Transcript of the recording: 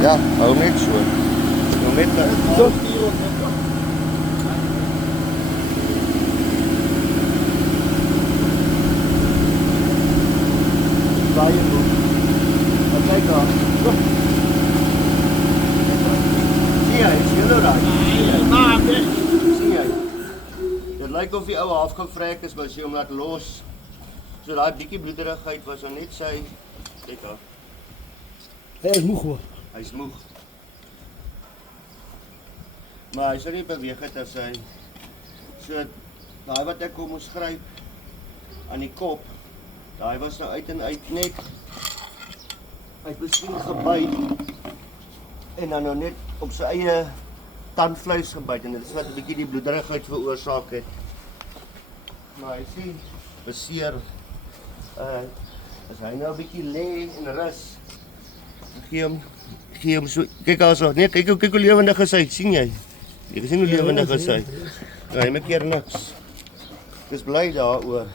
Ja, hou net so. Nou net So. Baie goed. Dan kyk daar. So. Sien jy, sien jy daai? Maar dit Sien jy? Dit lyk of die ou half gevrek is, maar as jy hom laat los. So daai bietjie bloederigheid was dan net sy kyk daar. Hy is moeg hoor. Hy's moeg. Maar hy sal nie beweeg het as hy so daai wat ek kom moes gryp aan die kop. Daai was nou uit en uit net hy't miskien gebyt en dan nou net op sy eie tandvleis gebyt en dit is wat 'n bietjie die bloederigheid veroorsaak het. Maar hy sien beseer as hy nou 'n bietjie lê en rus. Gee hom so kyk daarso. Nee, kyk hoe lewendig is hy, sien jy? Jy sien hoe lewendig is hy. Ja, hy maak keer niks. Dis bly daaroor.